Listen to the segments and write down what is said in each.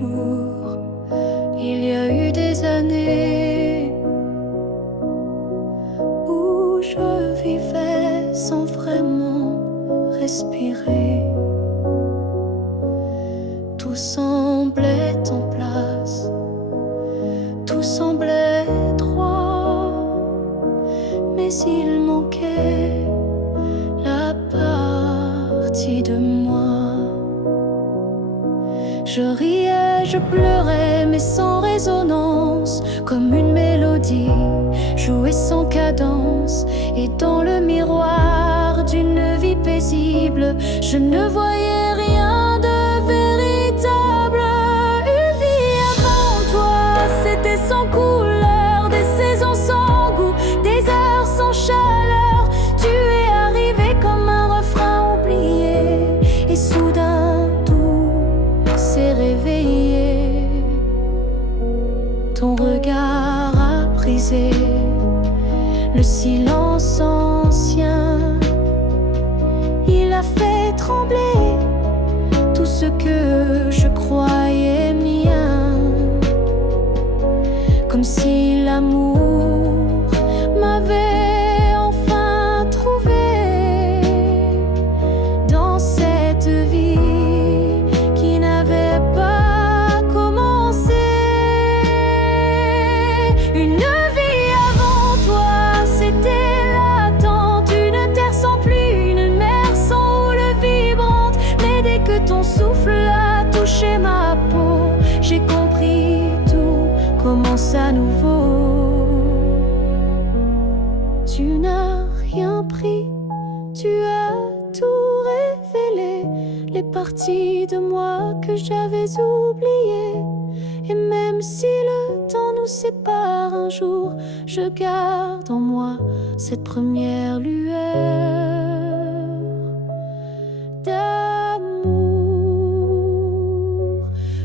jour. Il y a eu des années où je vivais sans vraiment respirer. Tout semblait en place, tout semblait droit, mais il manquait la partie de moi. Je riais, je pleurais, mais sans résonance, comme une mélodie jouée sans cadence. Et dans le miroir d'une vie paisible, je ne voyais rien de véritable. Une vie avant toi, c'était sans couleur, des saisons sans goût, des heures sans chaleur. Tu es arrivé comme un refrain oublié, et soudain tout s'est réveillé. Ton regard a brisé le silence ancien. Il a fait trembler tout ce que je croyais mien, comme si l'amour m'avait enfin trouvé dans cette vie qui n'avait pas commencé. Une vie avant toi, c'était l'attente, une terre sans pluie, une mer sans houle vibrante. Mais dès que ton souffle a touché ma peau, j'ai compris, tout commence à nouveau. Tu n'as rien pris, tu as tout révélé, les parties de moi que j'avais oubliées. Et même si le temps nous sépare un jour, je garde en moi cette première lueur d'amour.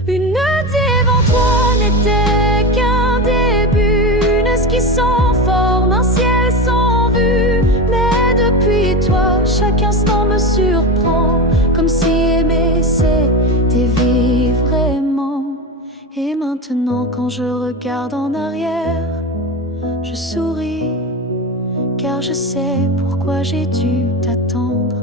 Une nuit devant toi n'était qu'un début, une esquisse sans forme, un ciel sans vue. Mais depuis toi, chaque instant me surprend, comme si aimer c'était vivre vraiment. Et maintenant quand je regarde en arrière, je souris, car je sais pourquoi j'ai dû t'attendre.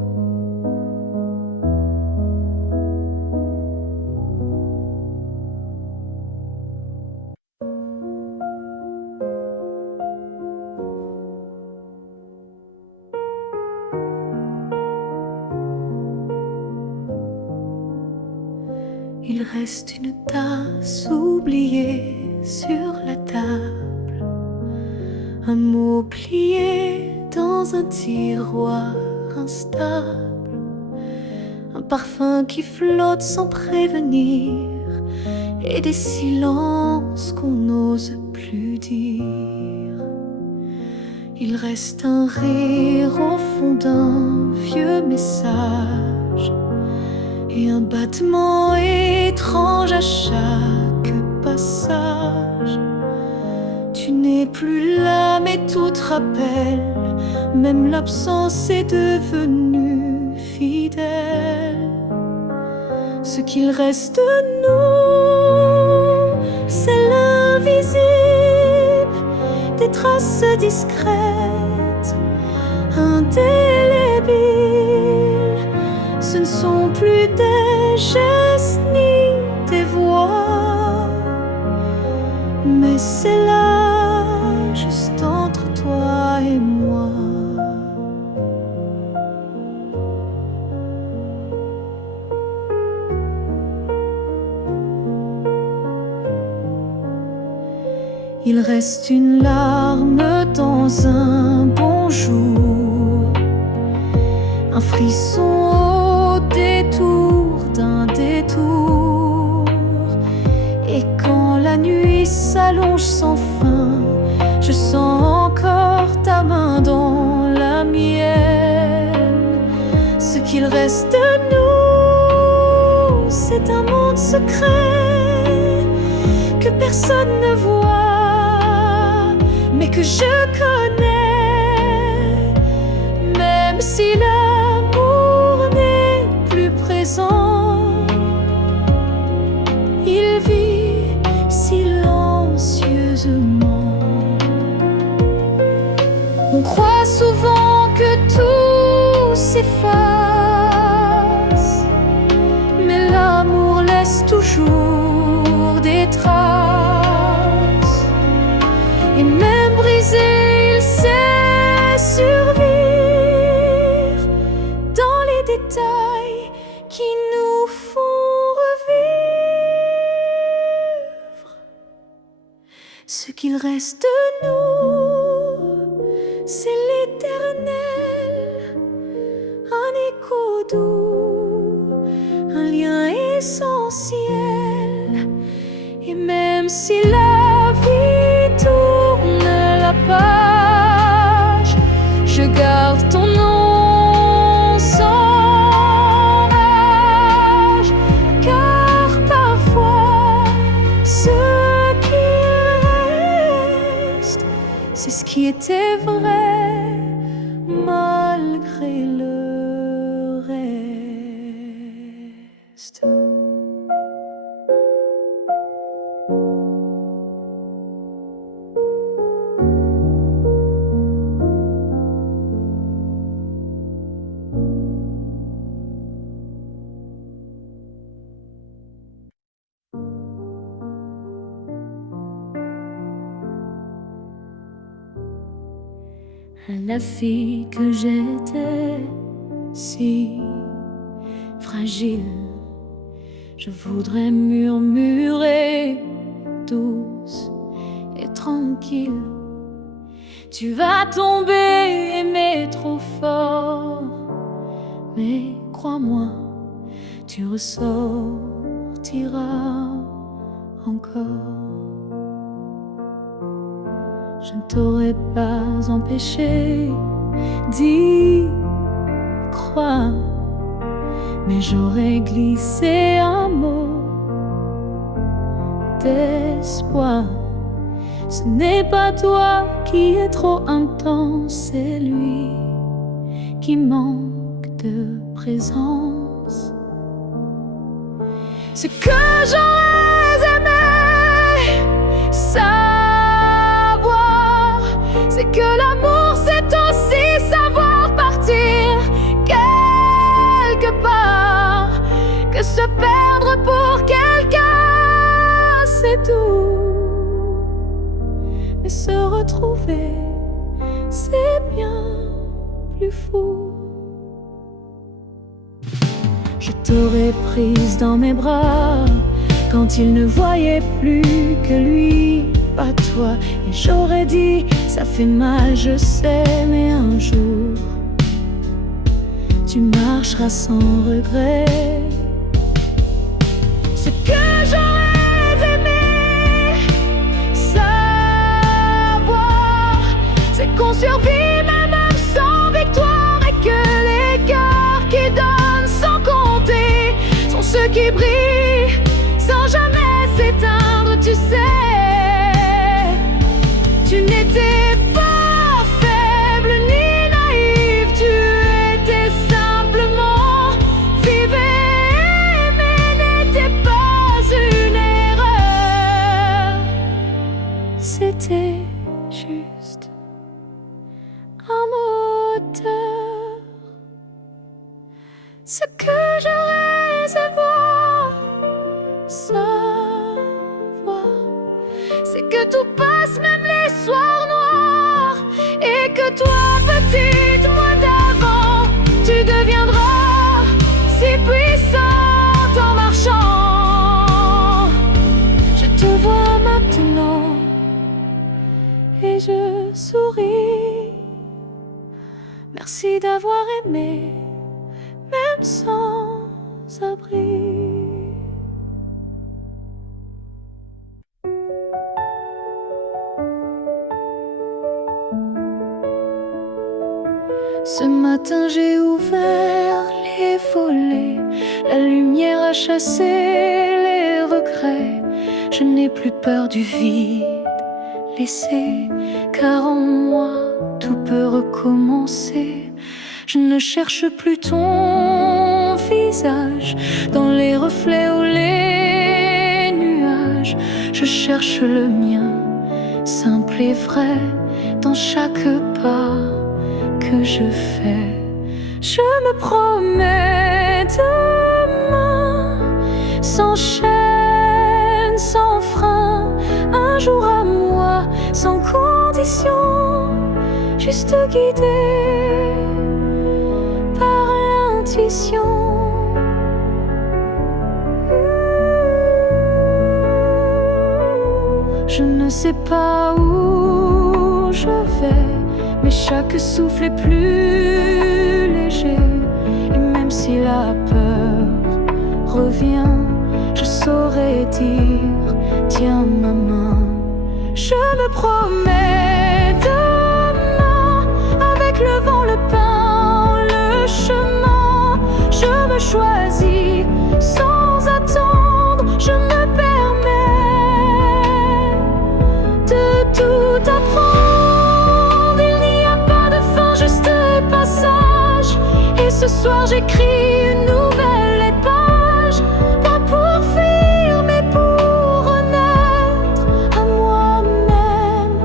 Il reste une tasse oubliée sur la table, un mot plié dans un tiroir instable, un parfum qui flotte sans prévenir, et des silences qu'on n'ose plus dire. Il reste un rire au fond d'un vieux message, et un battement étrange à chaque passage. Tu n'es plus là, mais tout te rappelle, même l'absence est devenue fidèle. Ce qu'il reste de nous, c'est l'invisible, des traces discrètes, indélébiles. Ce ne sont plus des gestes ni des voix, mais c'est là, juste entre toi et moi. Il reste une larme dans un bonjour, un frisson au détour d'un détour. Et quand la nuit s'allonge sans fin, je sens encore ta main dans la mienne. Ce qu'il reste de nous, c'est un monde secret que personne ne voit, mais que je connais. Même si l'amour n'est plus présent, il vit On croit souvent que tout s'efface, mais l'amour laisse toujours des traces. Et même brisé, il sait survivre dans les détails qui nous font revivre ce qu'il reste de nous. C'est l'éternel, un écho doux, un lien essentiel. Et même si la vie tourne la page, je garde ton nom sans rage, car parfois ce qui reste, c'est ce qui était vrai malgré le reste. La fille que j'étais, si fragile, je voudrais murmurer douce et tranquille. Tu vas tomber, aimer trop fort, mais crois-moi, tu ressortiras encore. Je ne t'aurais pas empêché d'y croire, mais j'aurais glissé un mot d'espoir. Ce n'est pas toi qui es trop intense, c'est lui qui manque de présence. Ce que j'aurais aimé savoir, c'est que l'amour c'est aussi savoir partir quelque part, que se perdre pour quelqu'un c'est doux, mais se retrouver c'est bien plus fou. Je t'aurais prise dans mes bras quand il ne voyait plus que lui, pas toi. Et j'aurais dit, ça fait mal, je sais, mais un jour tu marcheras sans regret. Ce que j'aurais aimé savoir, c'est qu'on survit même sans victoire, et que les cœurs qui donnent sans compter sont ceux qui brillent sans jamais s'éteindre, tu sais. Tu n'étais pas faible ni naïf, tu étais simplement vive et aimer n'était pas une erreur. C'était juste un moteur. Ce que j'aurais savoir, c'est que tout passe, même les soirs noirs, et que toi, petite, moi d'avant, tu deviendras si puissante en marchant. Je te vois maintenant et je souris. Merci d'avoir aimé, même sans abri. Ce matin j'ai ouvert les volets, la lumière a chassé les regrets. Je n'ai plus peur du vide laissé, car en moi tout peut recommencer. Je ne cherche plus ton visage dans les reflets ou les nuages. Je cherche le mien, simple et vrai, dans chaque pas que je fais. Je me promets demain, sans chaîne, sans frein, un jour à moi, sans condition, juste guidé par l'intuition. Je ne sais pas où je vais, mais chaque souffle est plus léger. Et même si la peur revient, je saurais dire, tiens ma main. Je me promets demain, avec le vent, le pain, le chemin. Je me choisis sans attendre, je me permets de tout apprendre. Il n'y a pas de fin, juste passage. Et ce soir j'écris une nouvelle page, pas pour fuir mais pour renaître à moi-même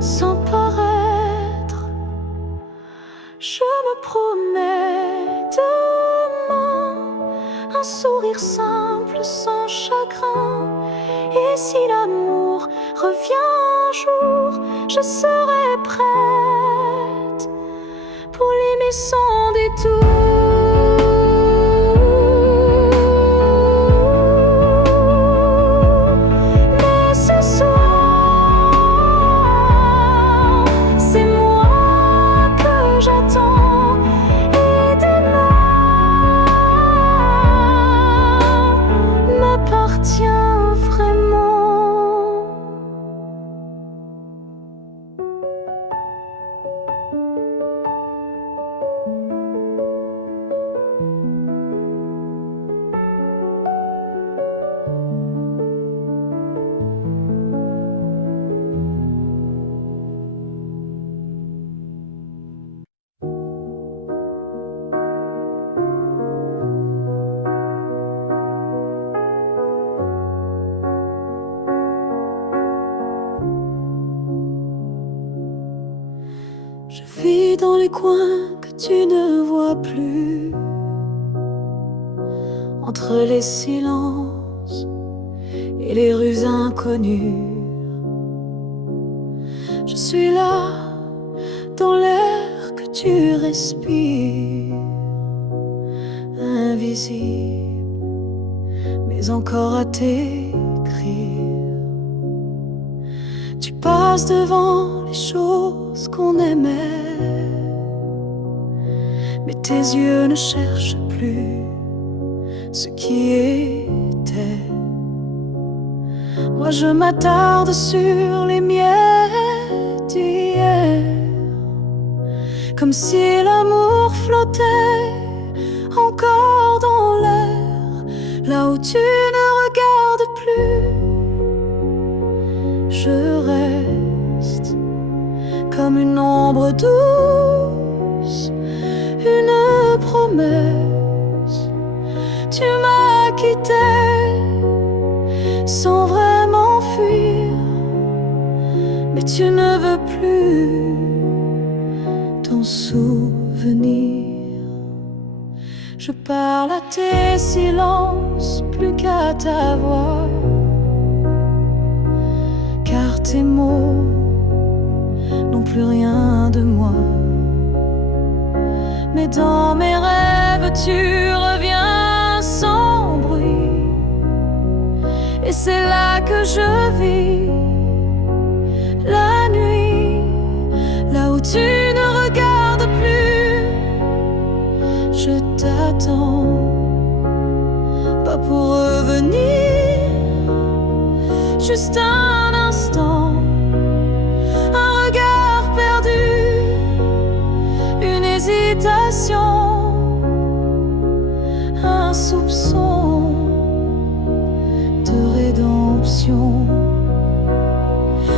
sans paraître. Je me promets demain un sourire simple sans chagrin. Et si l'amour revient un jour, je serai prête pour l'aimer sans détour. Mais ce soir, c'est moi que j'attends. Et demain m'appartient vraiment. Je vis dans les coins que tu ne vois plus, entre les silences et les rues inconnues. Je suis là, dans l'air que tu respires, invisible, mais encore à t'écrire. Tu passes devant les choses qu'on aimait, mais tes yeux ne cherchent plus ce qui était. Moi je m'attarde sur les miettes d'hier, comme si l'amour flottait encore dans l'air, là où tu ne regardes plus. Je reste comme une ombre douce, une promesse. Tu m'as quitté sans vraiment fuir, mais tu ne veux plus t'en souvenir. Je parle à tes silences plus qu'à ta voix, car tes mots n'ont plus rien de moi. Mais dans mes rêves tu reviens sans bruit, et c'est là que je vis la nuit, là où tu ne regardes plus. Je t'attends, pas pour revenir, juste un instant, un regard perdu, une hésitation, un soupçon de rédemption.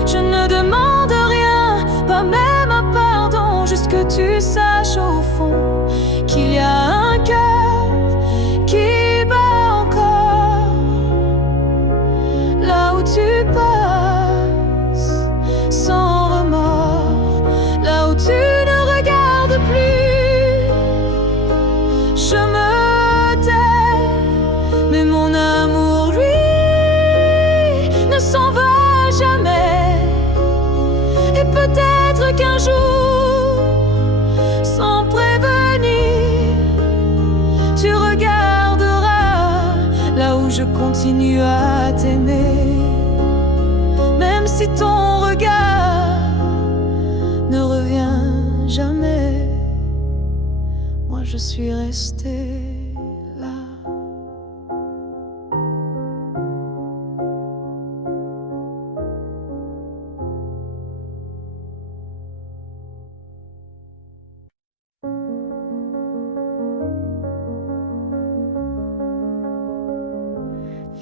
Je ne demande rien, pas même un pardon, juste que tu saches au fond qu'il y a un cœur qui bat encore là où tu passes, sans remords, continue à t'aimer, même si ton regard ne revient jamais. Moi je suis restée là.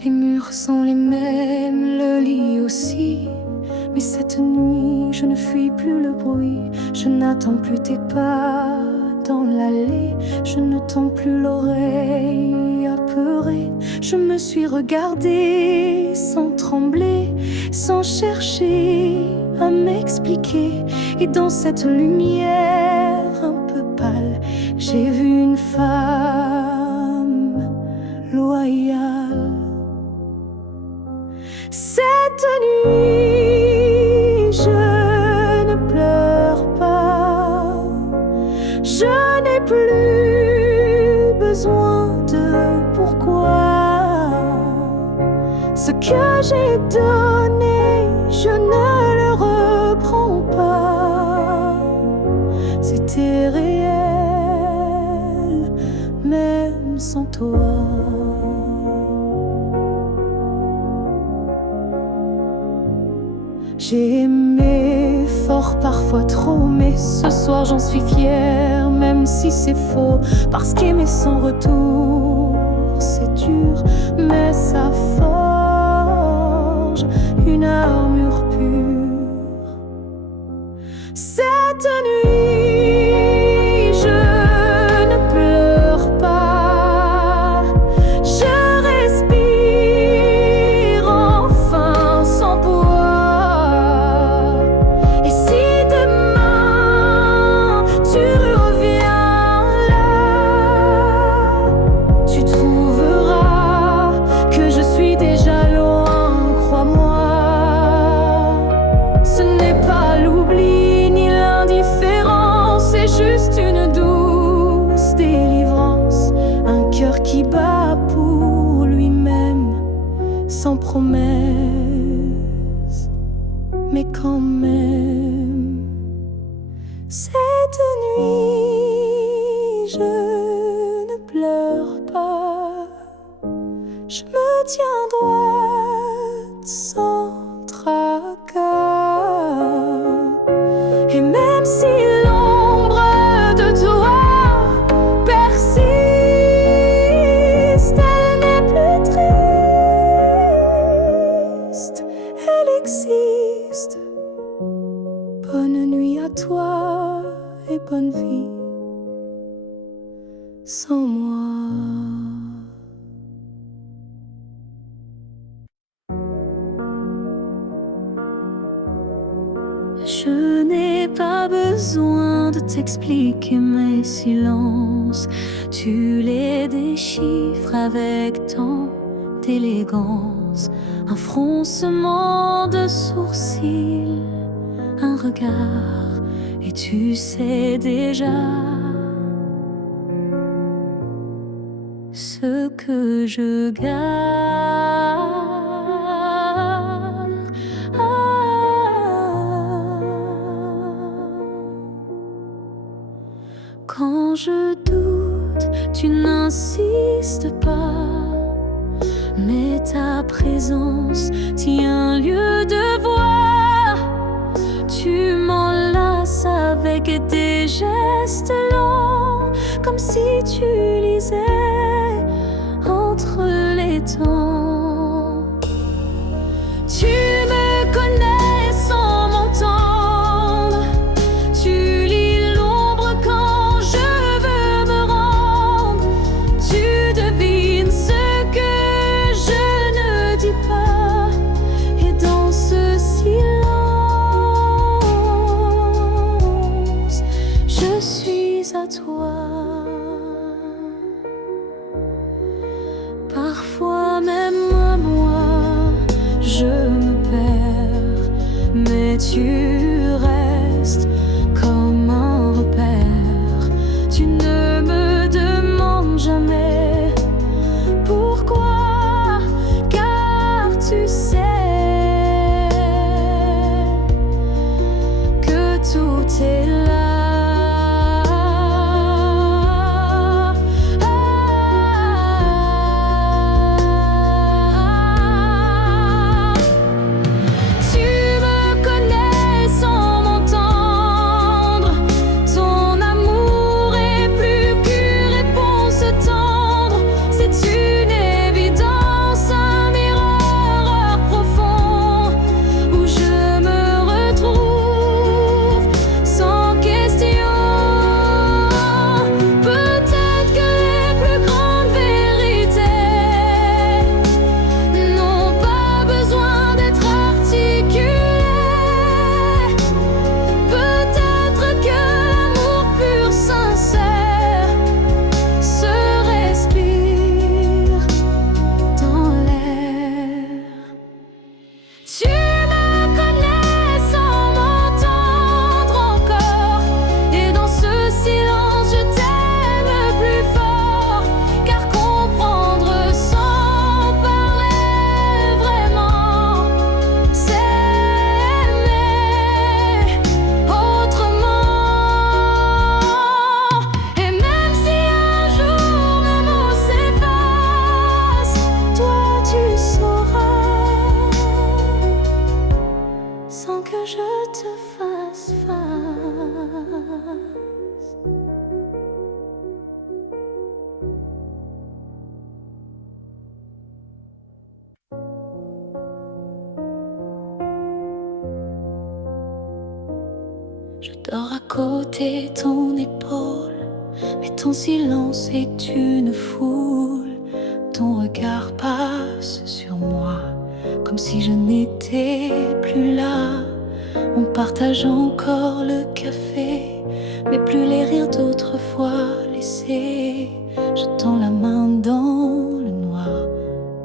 Les murs sont les mêmes, le lit aussi. Mais cette nuit, je ne fuis plus le bruit. Je n'attends plus tes pas dans l'allée. Je ne tends plus l'oreille apeurée. Je me suis regardée sans trembler, sans chercher à m'expliquer. Et dans cette lumière un peu pâle, j'ai vu une femme loyale. Cette nuit, je ne pleure pas. Je n'ai plus besoin de pourquoi. Ce que j'ai donné, je ne le reprends pas. C'était réel, même sans toi. J'ai aimé fort, parfois trop, mais ce soir j'en suis fière, même si c'est faux. Parce qu'aimer sans retour, c'est dur, mais ça forge une armure pure. Cette nuit, je ne pleure pas. Je respire enfin sans poids. Juste une douce délivrance, un cœur qui bat pour lui-même, sans promesse, mais quand même. Cette nuit, je ne pleure pas. Je me tiens droite sans tracas. Et même si bonne nuit à toi et bonne vie sans moi. Je n'ai pas besoin de t'expliquer mes silences. Tu les déchiffres avec tant d'élégance. Un froncement de sourcils, un regard, et tu sais déjà ce que je garde. Quand je doute, tu n'insistes pas, mais ta présence tient lieu de voix. Tu m'enlaces avec des gestes lents, comme si tu lisais entre les temps. Tu me connais sans m'entendre. Tu lis l'ombre quand je veux me rendre. Tu devines ce que je ne dis pas. Et dans ce silence, je suis à toi. Parfois même à moi, je me perds, mais tu restes comme un repère. Tu ne me demandes jamais pourquoi, car Je dors à côté de ton épaule, mais ton silence est une foule. Ton regard passe sur moi, comme si je n'étais plus là. On partage encore le café, mais plus les rires d'autrefois laissés. Je tends la main dans le noir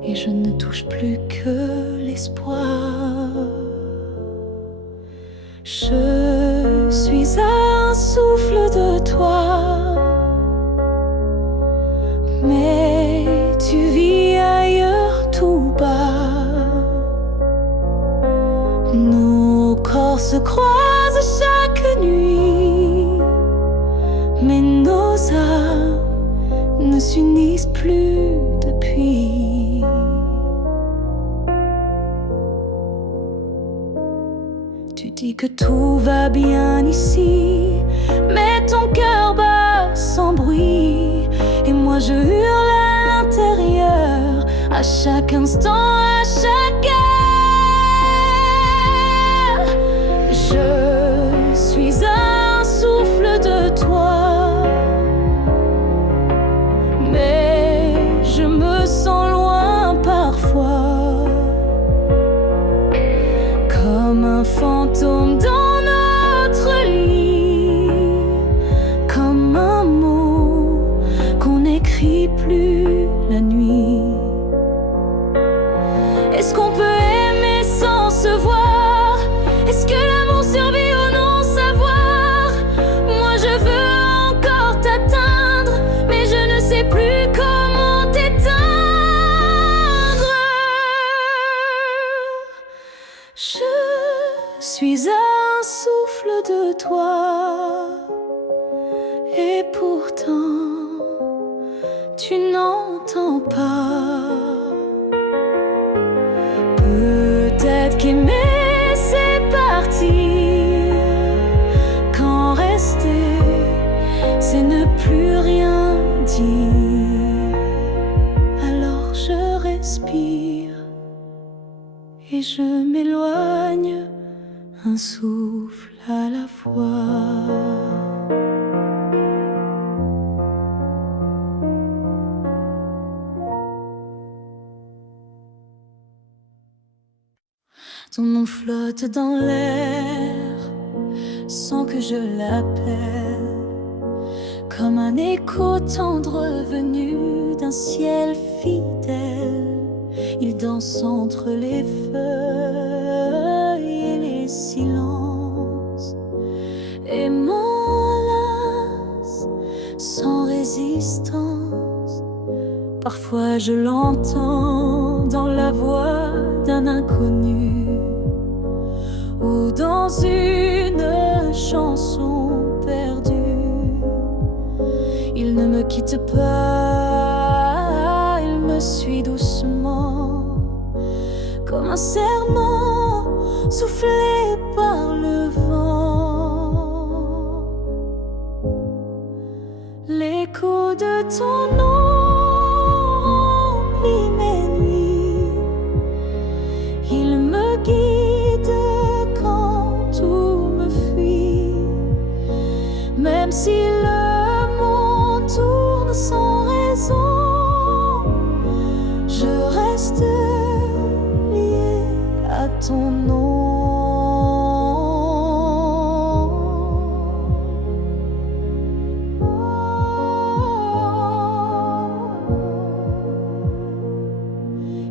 et je ne touche plus que l'espoir. Je suis un souffle de toi, mais tu vis ailleurs tout bas. Nos corps se croisent chaque nuit, mais nos âmes ne s'unissent plus depuis. Tu dis que tout va bien ici, mais ton cœur bat sans bruit. Et moi je hurle à l'intérieur, à chaque instant, à chaque heure. Je suis un souffle de toi, mais je me sens loin parfois, comme un fantôme dans notre lit, comme un mot qu'on n'écrit plus la nuit. Est-ce qu'on peut aimer sans se voir? Est-ce que l'amour survit au non-savoir? Moi je veux encore t'atteindre, mais je ne sais plus comment t'éteindre. Je suis un souffle de toi, et pourtant tu n'entends pas. Peut-être qu'aimer c'est partir, quand rester c'est ne plus rien dire. Alors je respire et je m'éloigne, un souffle à la fois. Ton nom flotte dans l'air sans que je l'appelle, comme un écho tendre venu d'un ciel fidèle. Il danse entre les feuilles et les silences et m'enlace sans résistance. Parfois je l'entends dans la voix d'un inconnu ou dans une chanson perdue. Il ne me quitte pas, il me suit doucement, comme un serment soufflé par le vent. L'écho de ton nom remplit mes nuits, il me guide quand tout me fuit. Même si le monde tourne sans raison, je reste lié à ton nom.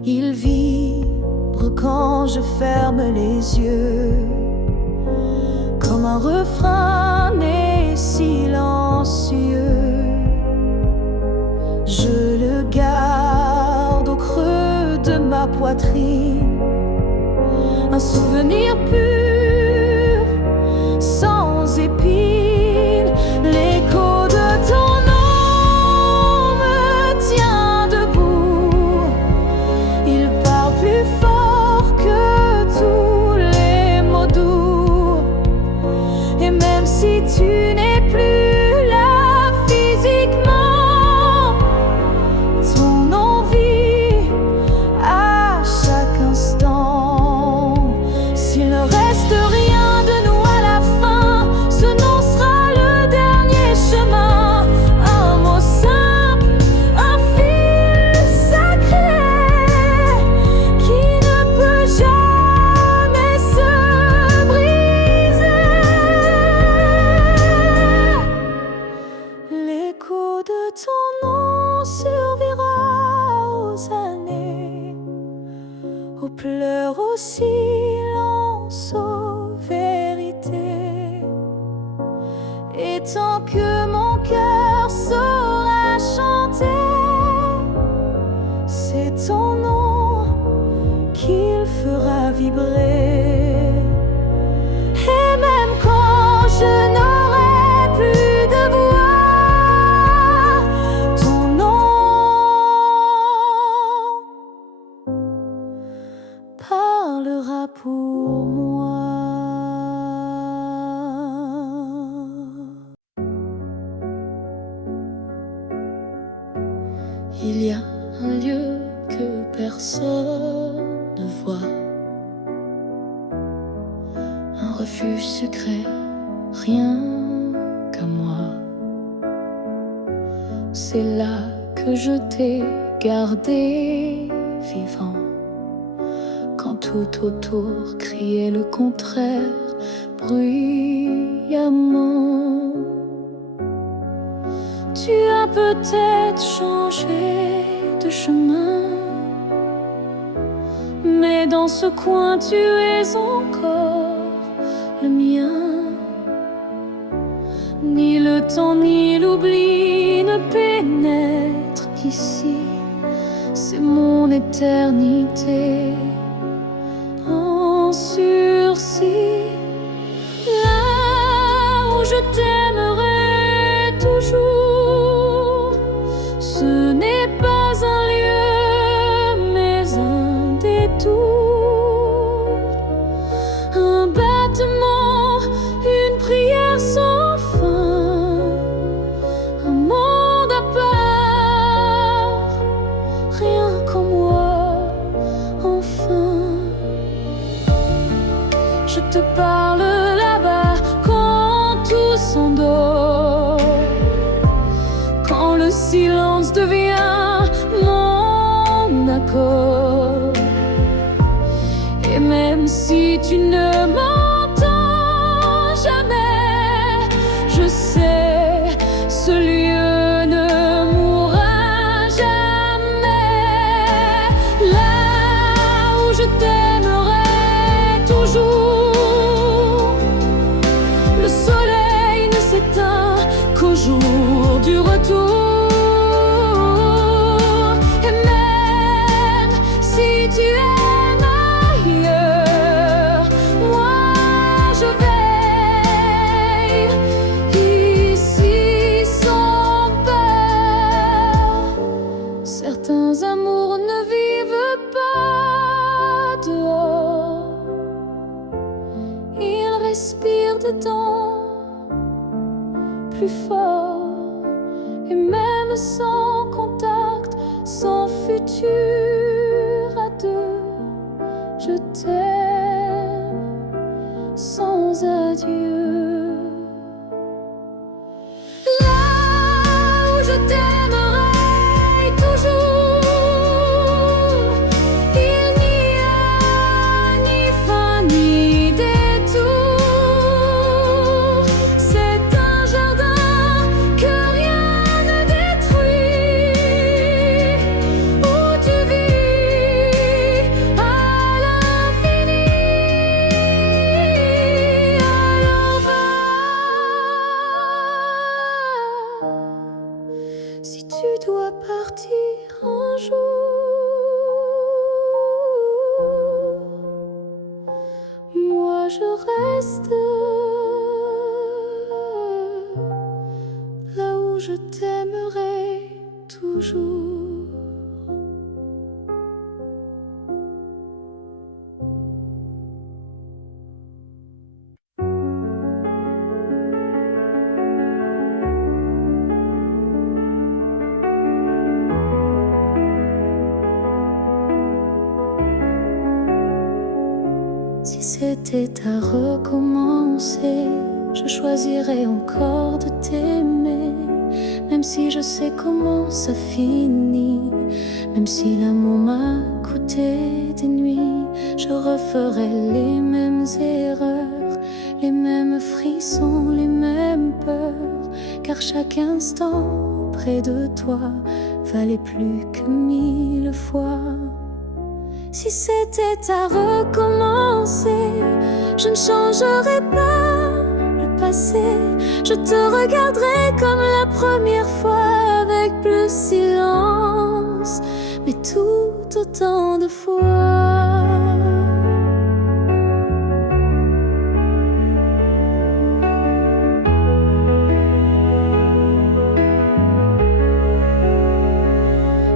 Il vibre quand je ferme les yeux, comme un refrain né silencieux. Je le garde au creux de ma poitrine, un souvenir pur, sans épines. L'écho de ton nom me tient debout, il parle plus fort que tous les mots doux. Et même si tu n'es plus là physiquement, ton envie à chaque instant, s'il ne reste Il y a un lieu que personne ne voit, un refuge secret, rien qu'à moi. C'est là que je t'ai gardé vivant, quand tout autour criait le contraire bruyamment. Tu as peut-être changé de chemin, mais dans ce coin tu es encore le mien. Ni le temps ni l'oubli ne pénètrent ici, c'est mon éternité en sursis. Là où je t'aimerai toujours, ce n'est pas un lieu mais un détour, un battement, une prière sans fin, un monde à part, rien qu'en moi, enfin. Je te parle là-bas quand tout s'endort, quand le silence devient mon accord. Et même si tu ne m'entends jamais, je sais, ce lieu ne mourra jamais. Là où je t'aimerai toujours, le soleil ne s'éteint qu'au jour du retour. Et même si tu aimes ailleurs, moi je veille ici sans peur. Certains amours ne vivent pas dehors, ils respirent dedans plus fort. Et même sans contact, sans futur à deux, je t'aime sans adieu. Là où je t'aimerai toujours, il n'y a ni fin ni détour. C'est un jardin que rien ne détruit, où tu vis à l'infini, alors va. Si tu dois partir un jour, moi je reste là où je t'aimerai toujours. Si c'était à recommencer, je choisirais encore de t'aimer. Même si je sais comment ça finit, même si l'amour m'a coûté des nuits, je referais les mêmes erreurs, les mêmes frissons, les mêmes peurs, car chaque instant près de toi valait plus que 1000 fois. Si c'était à recommencer, je ne changerais pas le passé. Je te regarderais comme la première fois, avec plus silence, mais tout autant de fois.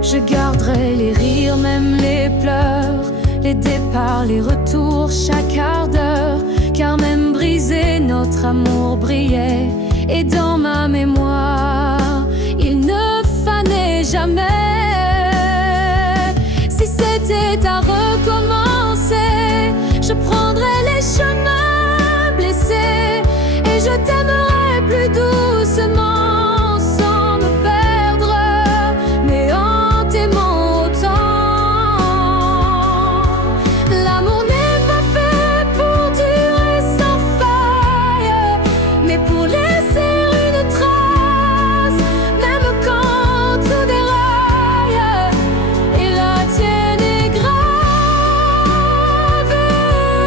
Je garderai les rires, même les pleurs, les départs, les retours, chaque quart d'heure. Car même brisé, notre amour brillait. Et dans ma mémoire, il ne fanait jamais. c'était à recommencer, je prendrais les chemins blessés et je t'aimerais plus doucement sans me perdre, mais en t'aimant autant. L'amour n'est pas fait pour durer sans faille, mais pour laisser une trace, même quand tout déraille. Et la tienne est gravée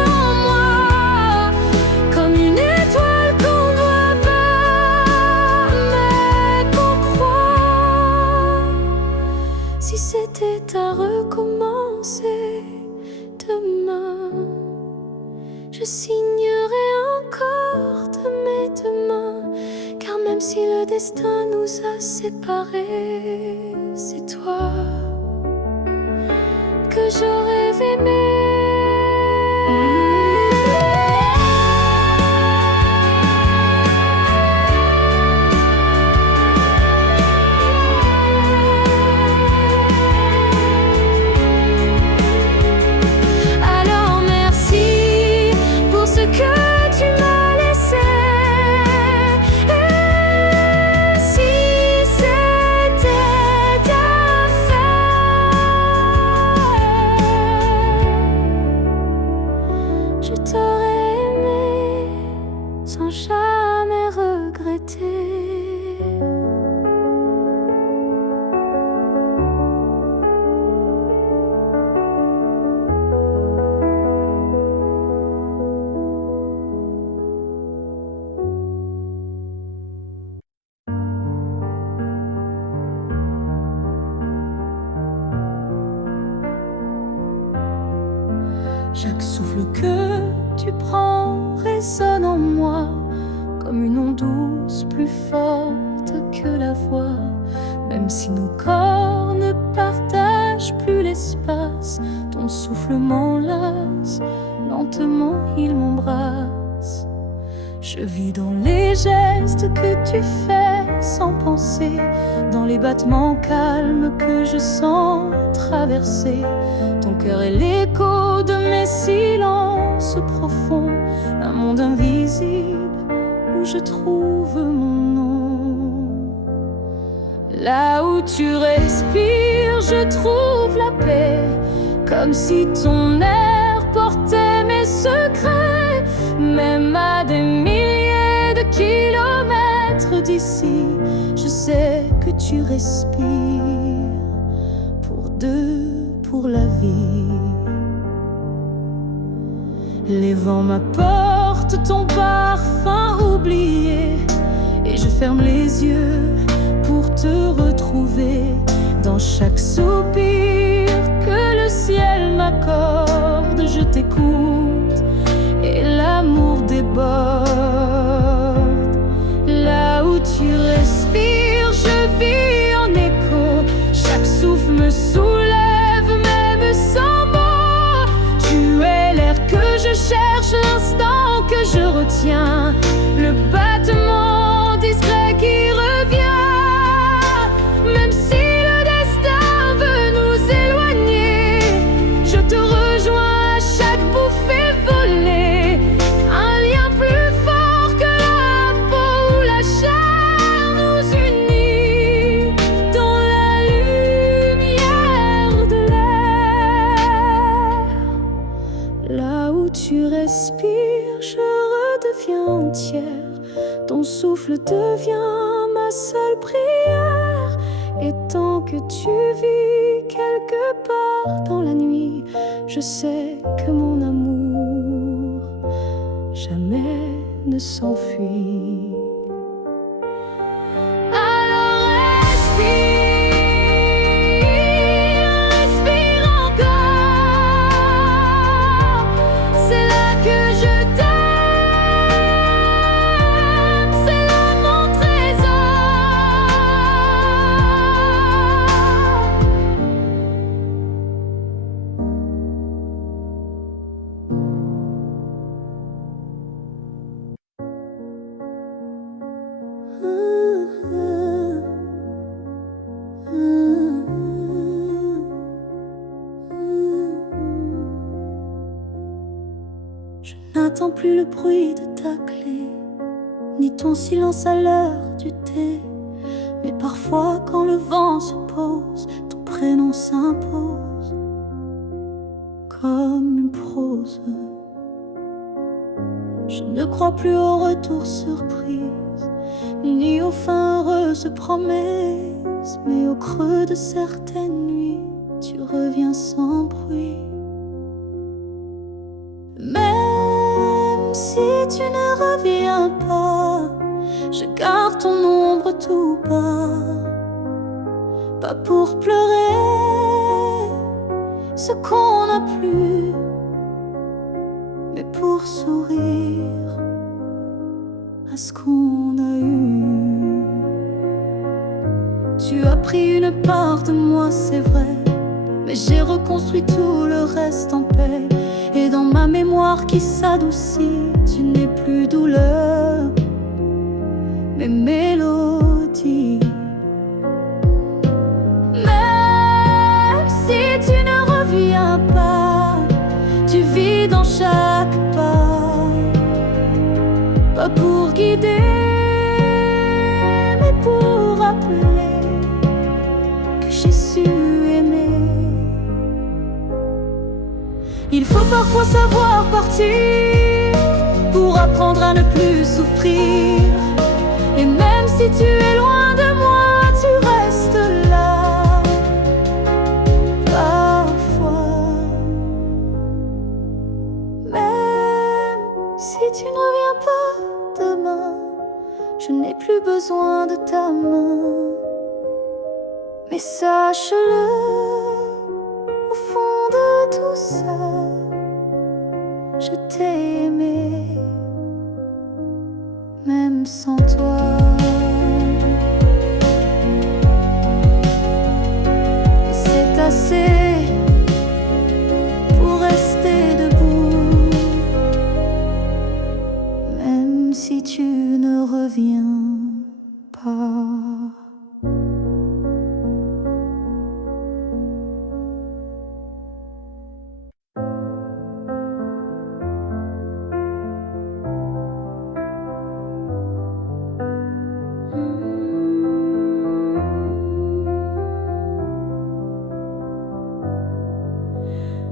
en moi, comme une étoile qu'on voit pas, mais qu'on croit. Si c'était à recommencer demain, je signerais encore de mes deux mains, car même si le destin nous a séparés, c'est toi que j'aurais aimé. Alors merci pour ce que tu m'as laissé. Et si c'était à faire, je t'aurais aimé sans jamais regretter. Chaque souffle que tu prends résonne en moi comme une onde douce, plus forte que la voix. Même si nos corps ne partagent plus l'espace, ton souffle m'enlace, lentement il m'embrasse. Je vis dans les gestes que tu fais sans penser, dans les battements calmes que je sens traverser. Ton cœur est l'écho de mes silences profonds, un monde invisible où je trouve mon nom. Là où tu respires, je trouve la paix, comme si ton air portait mes secrets. Même à des milliers de kilomètres d'ici, je sais que tu respires pour deux, pour la vie. Les vents m'apportent ton parfum oublié, et je ferme les yeux pour te retrouver. Dans chaque soupir que le ciel m'accorde, je t'écoute et l'amour déborde. Là où tu respires, je vis en écho. Chaque souffle me soulève, même sans mots. Tu es l'air que je cherche, l'instant que je retiens, le battement discret qui revient. Même si le destin veut nous éloigner, je te rejoins à chaque bouffée volée. Un lien plus fort que la peau ou la chair nous unit dans la lumière de l'air. Là où tu respires, je redeviens entière. Ton souffle devient ma seule prière. Et tant que tu vis quelque part dans la nuit, je sais que mon amour jamais ne s'enfuit. Alors respire, respire encore. C'est là que je t'aime, c'est là mon trésor. plus le bruit de ta clé, ni ton silence à l'heure du thé. Mais parfois quand le vent se pose, ton prénom s'impose comme une prose. Je ne crois plus au retour surprise, ni aux fins heureuses promesses, mais au creux de certaines nuits, tu reviens sans bruit. Même si tu ne reviens pas, je garde ton ombre tout bas, pas pour pleurer ce qu'on n'a plus, mais pour sourire à ce qu'on a eu. Tu as pris une part de moi, c'est vrai, mais j'ai reconstruit tout le reste en paix. Et dans ma mémoire qui s'adoucit, tu n'es plus douleur, mais mélodie. Même si tu ne reviens pas, tu vis dans chaque pas, pas pour guider, mais pour rappeler que j'ai su aimer. Il faut parfois savoir partir pour apprendre à ne plus souffrir. Et même si tu es loin de moi, tu restes là. Parfois, même si tu ne reviens pas demain, je n'ai plus besoin de ta main. Mais sache-le, au fond de tout ça, je t'ai aimé, même sans toi. Et c'est assez pour rester debout, même si tu ne reviens pas.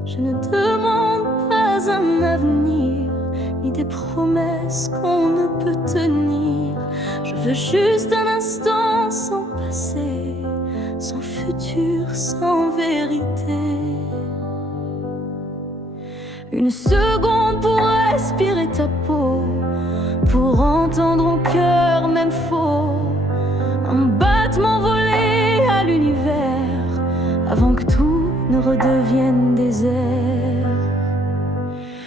Je ne demande pas un avenir, ni des promesses qu'on ne peut tenir. Je veux juste un instant sans passé, sans futur, sans vérité. Une seconde pour respirer ta peau, pour entendre au cœur même faux, un battement volé à l'univers, avant que tout ne redevienne désert.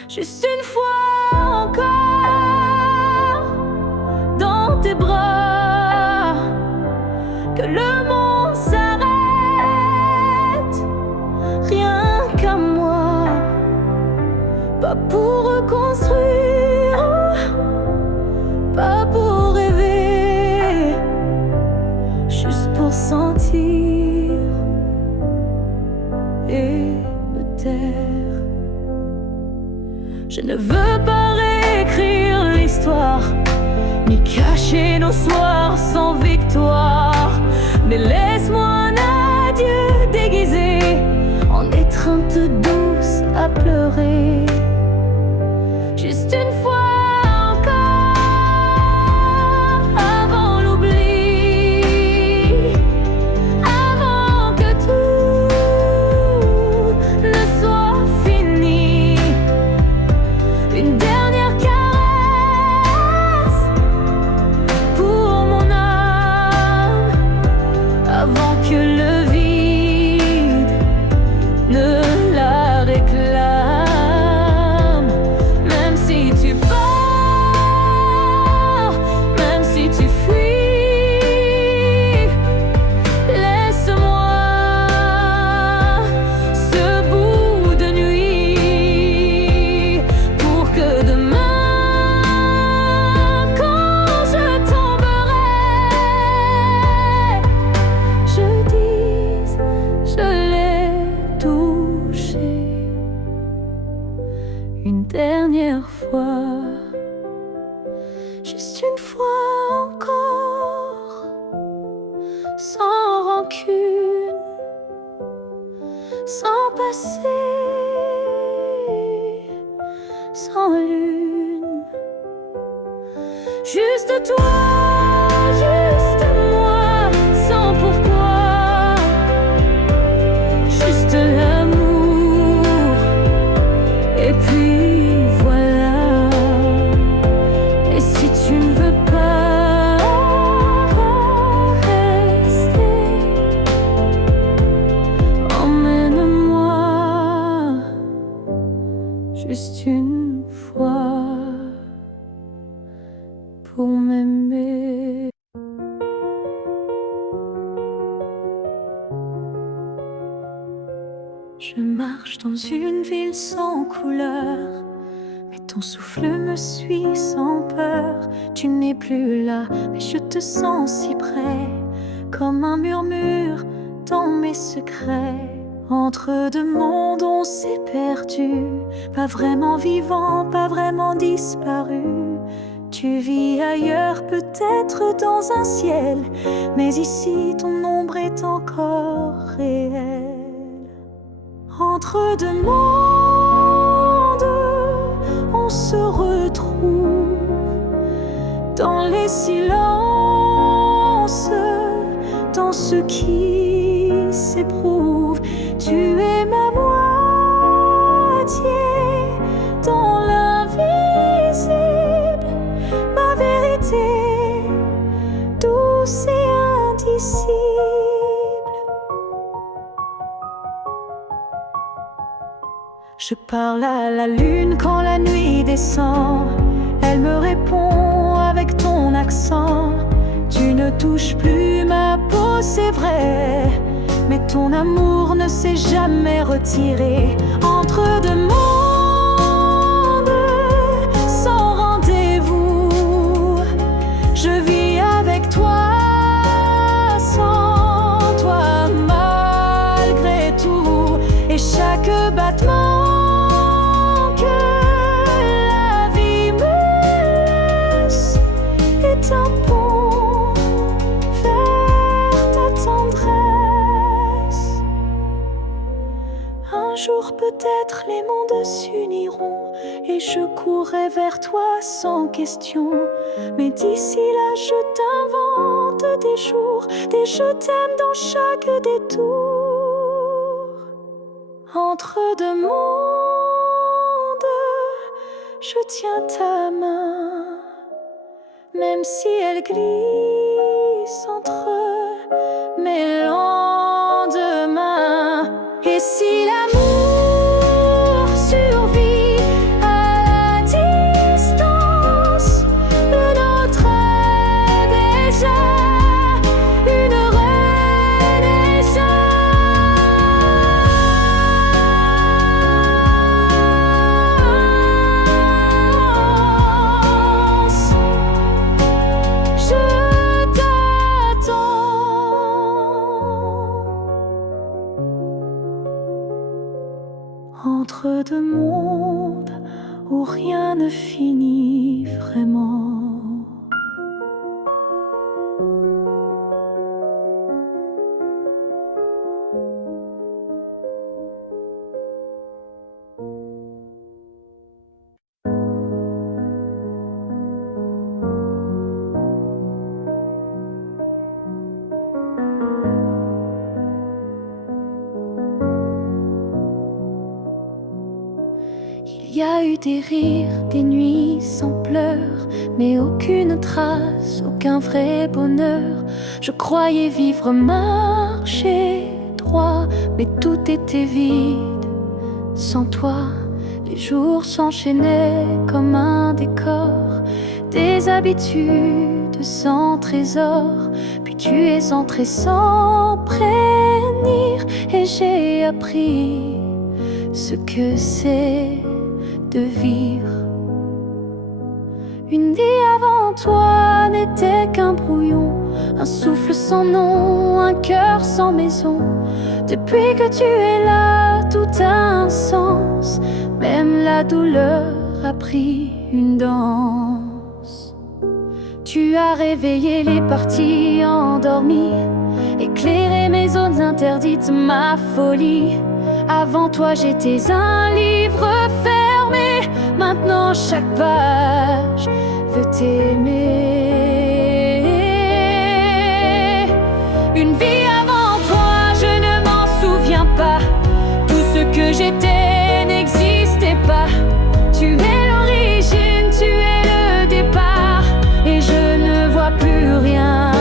Juste une fois encore dans tes bras, que le monde s'arrête, rien qu'à moi, pas pour reconstruire, pas pour rêver, juste pour sentir et me taire. Je ne veux pas réécrire l'histoire, ni cacher nos soirs sans victoire, mais laisse-moi un adieu déguisé en étreinte douce à pleurer. Juste une fois que le vide ne la réclame. sans rancune, sans passé, sans lune. Juste toi, juste moi, sans pourquoi, juste l'amour, et puis voilà. Et si tu ne veux pas rester, emmène-moi juste une fois pour m'aimer. Je marche dans une ville sans couleur, mais ton souffle me suit sans peur. Tu n'es plus là, mais je te sens si près, comme un murmure dans mes secrets. Entre deux mondes on s'est perdu, pas vraiment vivant, pas vraiment disparu. Tu vis ailleurs, peut-être dans un ciel, mais ici ton ombre est encore réelle. Entre deux mondes, on se retrouve dans les silences, dans ce qui s'éprouve. Tu es ma moitié dans l'invisible, ma vérité douce et indicible. Je parle à la lune quand la nuit descend, elle me répond avec ton accent. Tu ne touches plus ma peau, c'est vrai, mais ton amour ne s'est jamais retiré. Entre deux mondes, sans rendez-vous, je vis avec toi, sans toi, malgré tout. Et chaque battement un pont vers ta tendresse. Un jour peut-être les mondes s'uniront et je courrai vers toi sans question. Mais d'ici là je t'invente des jours, des je t'aime dans chaque détour. Entre deux mondes, je tiens ta main, même si elle glisse entre mes lendemains. Et si l'amour survit à la distance, le nôtre est déjà une renaissance. Je t'attends. Entre deux mondes où rien ne finit vraiment. Il y a eu des rires, des nuits sans pleurs, mais aucune trace, aucun vrai bonheur. Je croyais vivre, marcher droit, mais tout était vide. Sans toi, les jours s'enchaînaient comme un décor, des habitudes sans trésor. Puis tu es entré sans prévenir, et j'ai appris ce que c'est de vivre. Une vie avant toi n'était qu'un brouillon, un souffle sans nom, un cœur sans maison. Depuis que tu es là, tout a un sens, même la douleur a pris une danse. Tu as réveillé les parties endormies, interdite ma folie. Avant toi j'étais un livre fermé. Maintenant chaque page veut t'aimer. Une vie avant toi, je ne m'en souviens pas. Tout ce que j'étais n'existait pas. Tu es l'origine, tu es le départ, et je ne vois plus rien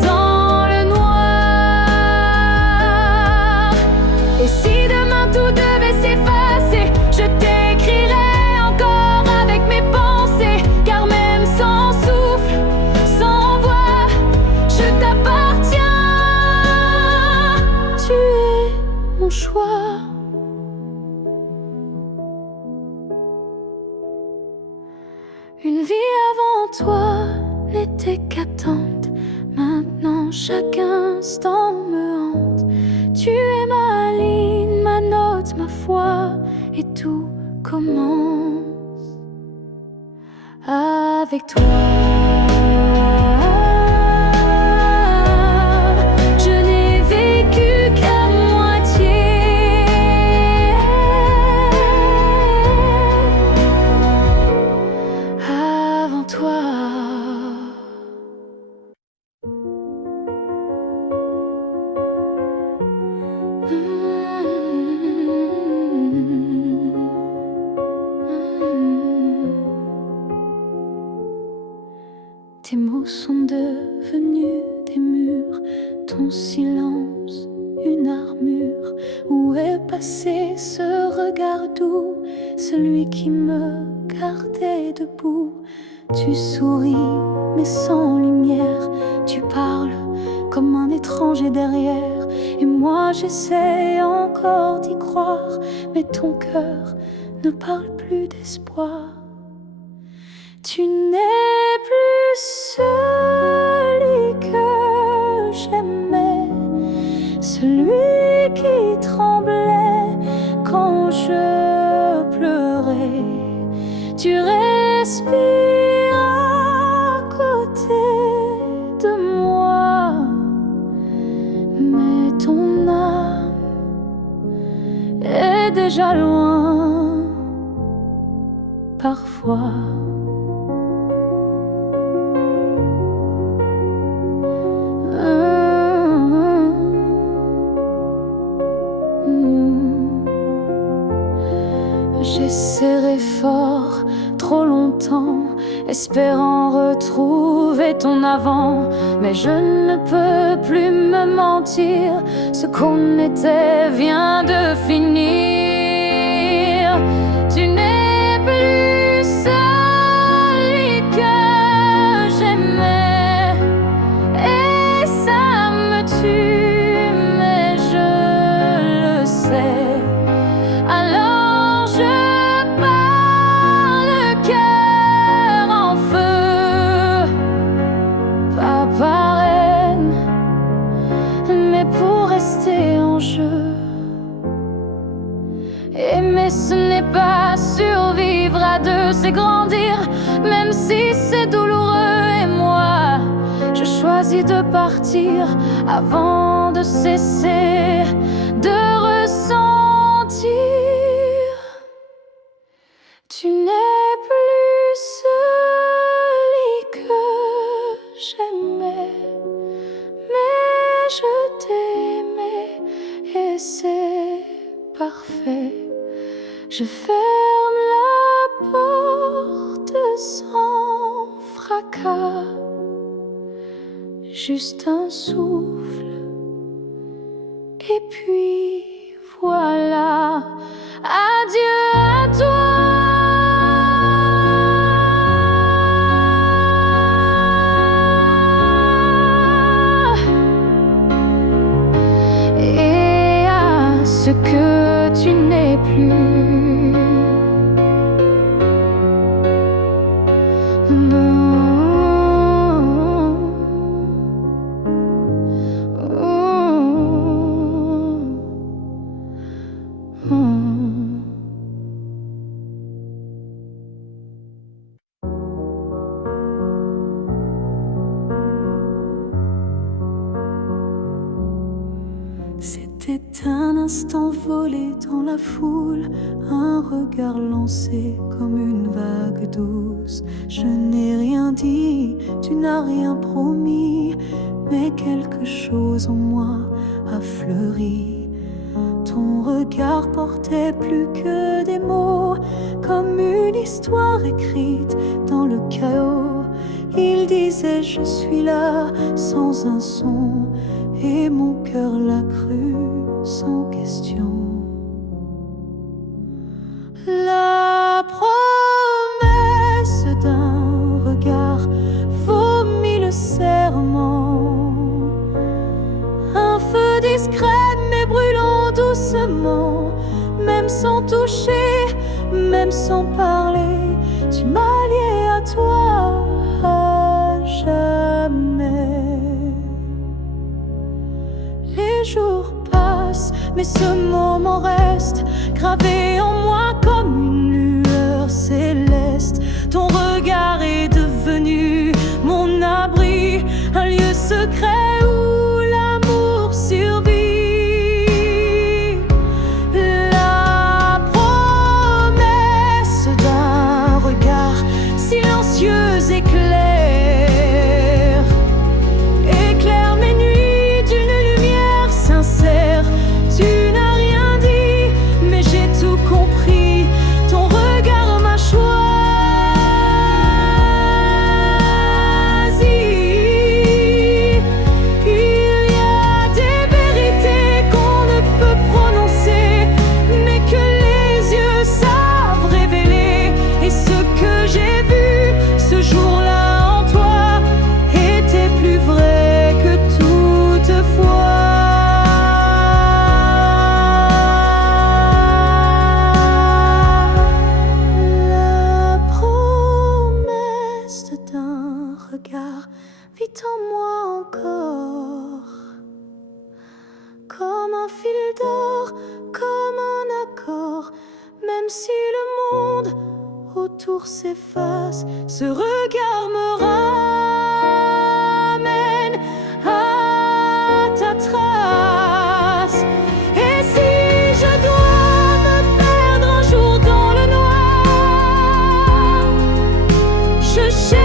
dans le noir. Et si demain tout devait s'effacer, je t'écrirais encore avec mes pensées. Car même sans souffle, sans voix, je t'appartiens. Tu es mon choix. Une vie avant toi n'était qu'attente. Maintenant chaque instant me hante. Tu es ma ligne, ma note, ma foi, et tout commence avec toi. Je n'ai vécu qu'à moitié. Avant toi. Tes mots sont devenus des murs, ton silence une armure. Où est passé ce regard doux, celui qui me gardait debout? Tu souris mais sans lumière, tu parles comme un étranger derrière. Et moi j'essaie encore d'y croire, mais ton cœur ne parle plus d'espoir. Tu n'es plus celui que j'aimais, celui qui tremblait quand je pleurais. Tu respires à côté de moi, mais ton âme est déjà loin parfois. J'ai serré fort trop longtemps, espérant retrouver ton avant. Mais je ne peux plus me mentir, ce qu'on était vient de finir. Tu n'es plus celui que j'aimais, et ça me tue, mais je le sais. Alors je pars le cœur en feu, pas par haine, mais pour rester en jeu. Aimer ce n'est pas survivre à deux, c'est grandir, même si c'est douloureux. Et moi, je choisis de partir avant de cesser de ressentir. Tu n'es plus celui que j'aimais, mais je t'aimais et c'est parfait. Je ferme la porte sans fracas, juste un souffle, et puis voilà. Adieu à toi. Et à ce que tu n'es plus. C'était un instant volé dans la foule, un regard lancé comme une vague douce. Je n'ai rien dit, tu n'as rien promis, mais quelque chose en moi a fleuri. Ton regard portait plus que des mots, comme une histoire écrite dans le chaos. Il disait je suis là sans un son, et mon cœur l'a cru sans question. La promesse d'un regard vaut mille serments. Un feu discret mais brûlant doucement, même sans toucher, même sans parler, tu m'as lié à toi à jamais. Les jours passent, mais ce moment reste gravé en moi comme une lueur céleste. Ton regard est devenu mon abri, un lieu secret où l'amour survit. La promesse d'un regard silencieux éclaire mes nuits d'une lumière sincère. Tu n'as rien dit, mais j'ai tout compris. Ton regard m'a choisi. Il y a des vérités qu'on ne peut prononcer, mais que les yeux savent révéler. Et ce que j'ai vu ce jour-là en toi était plus vrai que toutefois. La promesse d'un regard vit en moi encore, comme un fil d'or, comme un accord. Même si le monde autour s'efface, ce regard me ramène à ta trace. Et si je dois me perdre un jour dans le noir, je chercherai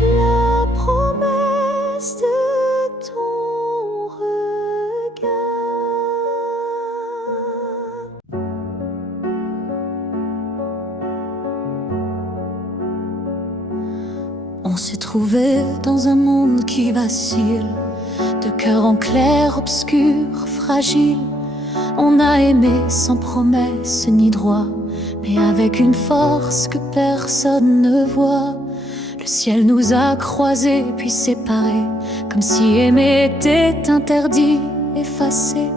la promesse de ton regard. On s'est trouvé dans un monde qui vacille, de cœur en clair, obscur, fragile. On a aimé sans promesse ni droit, mais avec une force que personne ne voit. Le ciel nous a croisés puis séparés, comme si aimer était interdit, effacé.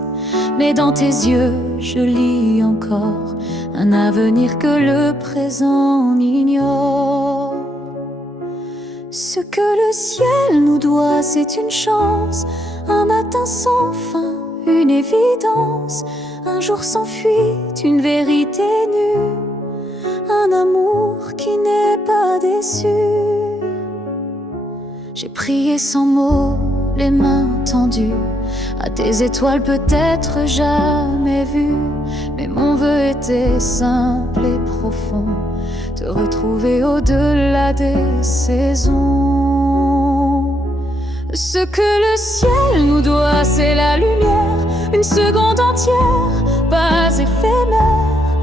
Mais dans tes yeux, je lis encore un avenir que le présent ignore. Ce que le ciel nous doit, c'est une chance, un matin sans fin, une évidence, un jour sans fuite, une vérité nue, un amour qui n'est pas déçu. J'ai prié sans mots, les mains tendues à tes étoiles peut-être jamais vues, mais mon vœu était simple et profond, te retrouver au-delà des saisons. Ce que le ciel nous doit, c'est la lumière, une seconde entière, pas éphémère,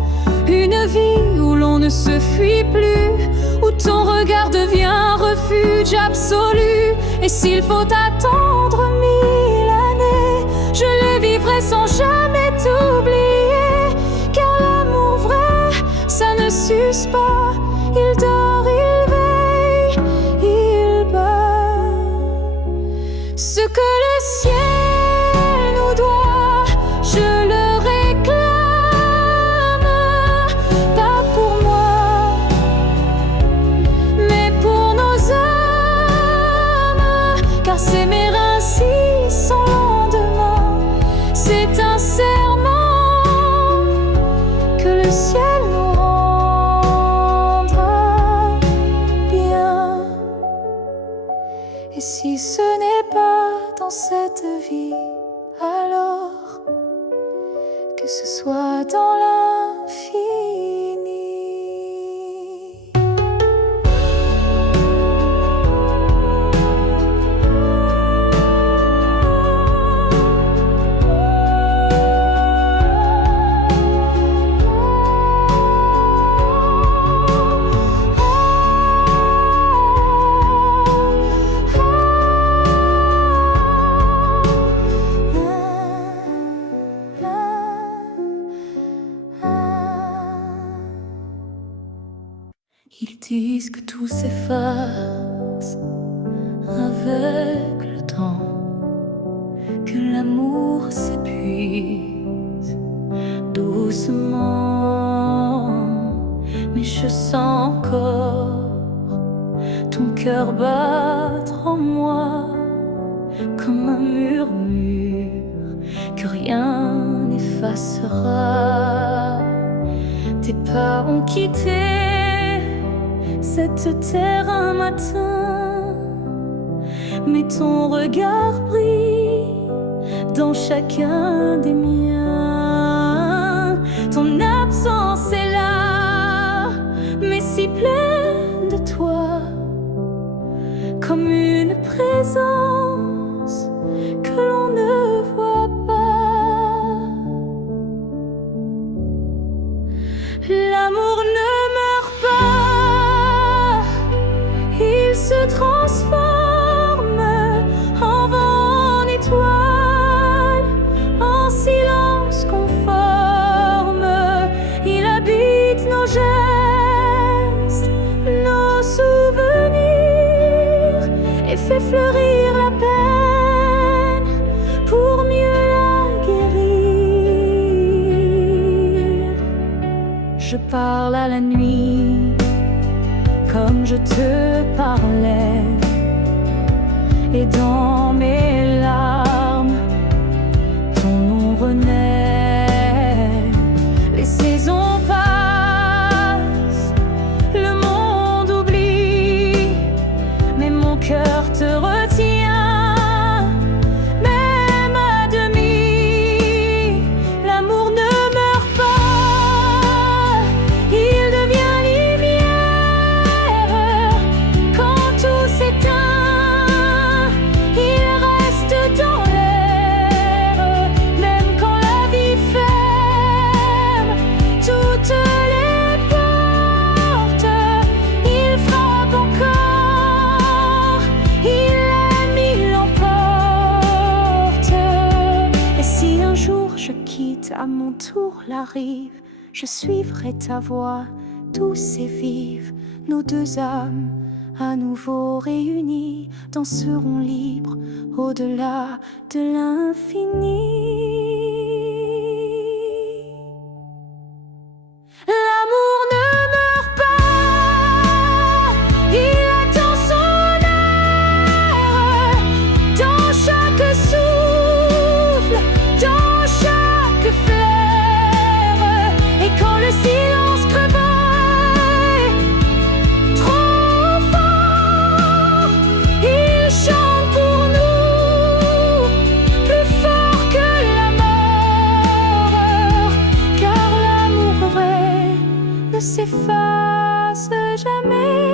une vie où l'on ne se fuit plus, où ton regard devient un refuge absolu. Et s'il faut attendre 1000 années, je les vivrai sans jamais t'oublier, car l'amour vrai, ça ne s'use pas. Il dort, il veille, il bat. Ce que le ciel nous doit, je le réclame, pas pour moi, mais pour nos âmes, car s'aimer ainsi sans lendemain, c'est un serment que le ciel nous rendra. si ce n'est pas dans cette vie, alors que ce soit dans l'infini. Ils disent que tout s'efface avec le temps, que l'amour s'épuise doucement. Mais je sens encore ton cœur battre en moi comme un murmure que rien n'effacera. Tes pas ont quitté cette terre un matin, mais ton regard brille dans chacun des miens. Ton absence est là, mais si pleine de toi, comme une présence que l'on ne voit pas. L'amour ne meurt pas, il se transforme en vent, en étoile, en silence conforme. Il habite nos gestes, nos souvenirs, et fait fleurir la peine pour mieux la guérir. Je parle à la nuit comme je te parlais, et dans mes larmes, ton nom renaît. Les saisons passent, le monde oublie, mais mon cœur te retient, même à demi. L'amour ne meurt pas, il devient lumière. Quand tout s'éteint, il reste dans l'air. Même quand la vie ferme toutes les portes, il frappe encore, il aime, il l'emporte. Et si un jour je quitte à mon tour la rive, je suivrai ta voix douce et vive. Nos deux âmes à nouveau réunies danseront libres au-delà de l'infini. L'amour ne meurt pas, il attend son heure. Dans chaque souffle, dans chaque fleur. Et quand le silence crevaille trop fort, il chante pour nous, plus fort que la mort. Car l'amour vrai ne s'efface jamais.